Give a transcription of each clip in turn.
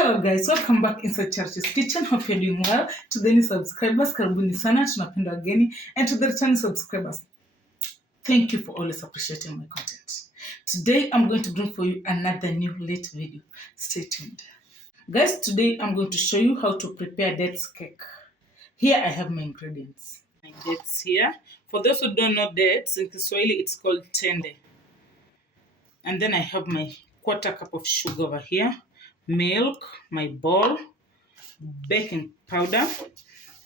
Hello guys, welcome back inside Church's Kitchen. Hope you're doing well. To the new subscribers, karibuni sana, tunapenda wageni. And to the returning subscribers, thank you for always appreciating my content. Today, I'm going to bring for you another new late video. Stay tuned. Guys, today I'm going to show you how to prepare dates cake. Here I have my ingredients. My dates here. For those who don't know dates, in Kiswahili it's called tende. And then I have my quarter cup of sugar over here, milk, my bowl, baking powder,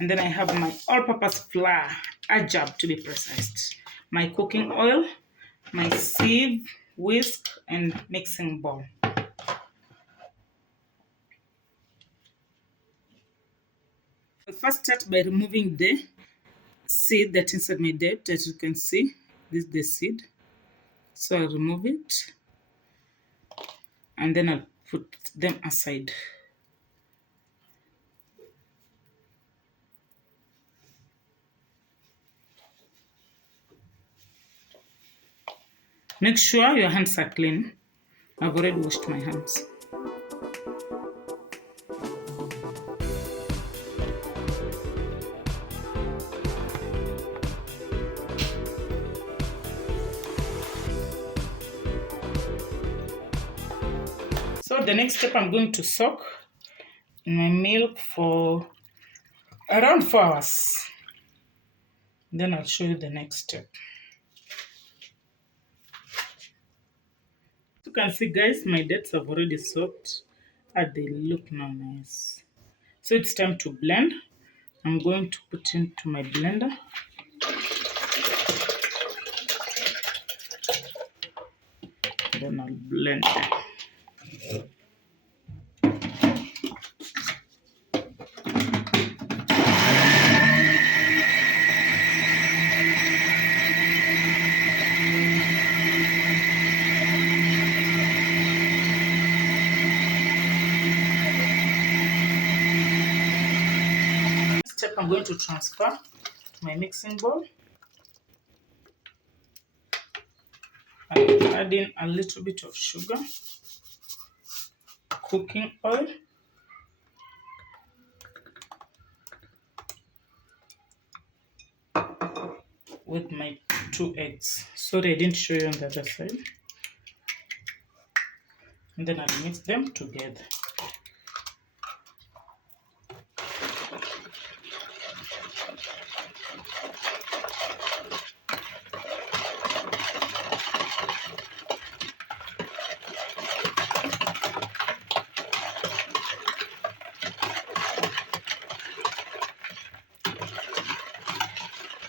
and then I have my all-purpose flour, ajab to be precise, my cooking oil, my sieve, whisk, and mixing bowl. I'll first start by removing the seed that's inside my date. As you can see, this is the seed. So I'll remove it, and then I'll put them aside. Make sure your hands are clean. I've already washed my hands. So the next step, I'm going to soak my milk for around 4 hours. Then I'll show you the next step. You can see, guys, my dates have already soaked and they look now nice. So it's time to blend. I'm going to put into my blender. Then I'll blend them. Step, I'm going to transfer to my mixing bowl. I'm adding a little bit of sugar, cooking oil, with my 2 eggs. Sorry, I didn't show you on the other side. And then I'll mix them together.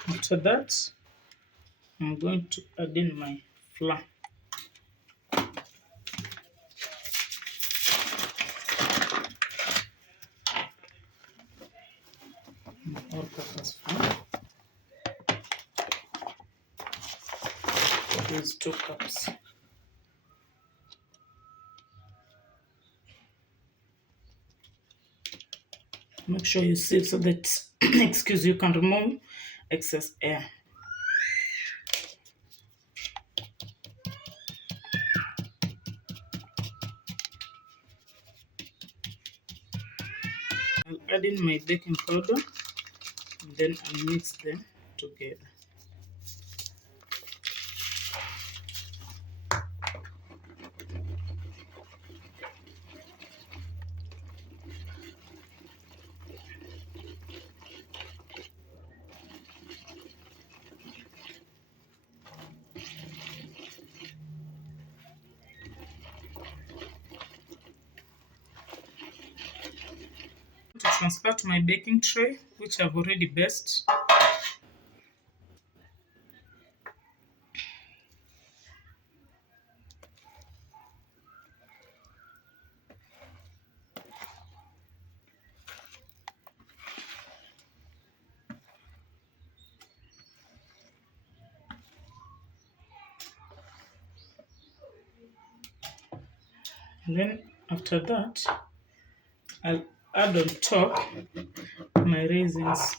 After that, I'm going to add in my flour. All-purpose flour. Use 2 cups. Make sure you sieve so that, excuse you, can remove excess air. I'll add in my baking powder, and then I'll mix them together. To transfer to my baking tray, which I've already basted. And then after that, I'll add on top my raisins.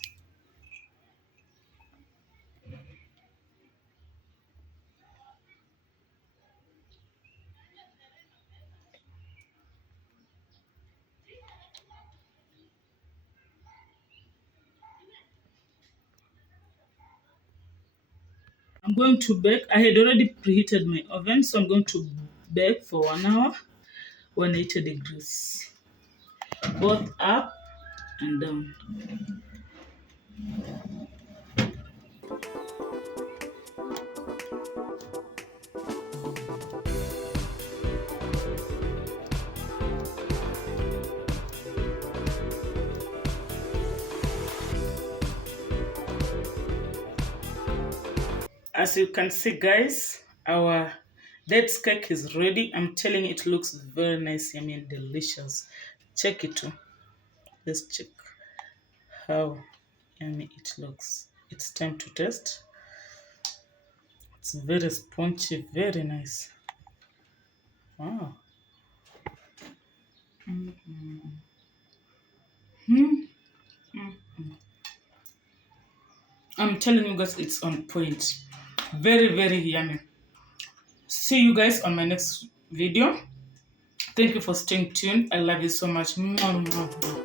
I'm going to bake. I had already preheated my oven, so I'm going to bake for 1 hour, 180 degrees, both up and down. As you can see, guys, our dates cake is ready. I'm telling you, it looks very nice, yummy, and delicious. Check it too. Let's check how yummy it looks. It's time to taste. It's very spongy, very nice. Wow. I'm telling you guys, it's on point. Very, very yummy. See you guys on my next video. Thank you for staying tuned. I love you so much. Mwah, mwah, mwah.